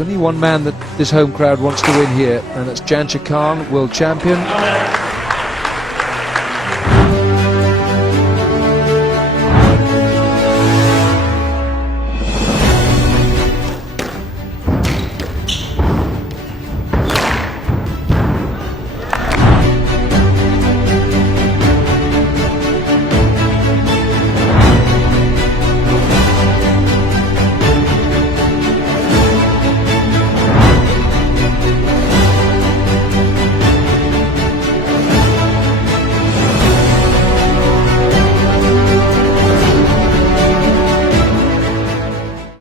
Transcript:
There's only one man that this home crowd wants to win here, and that's Jansher Khan, world champion.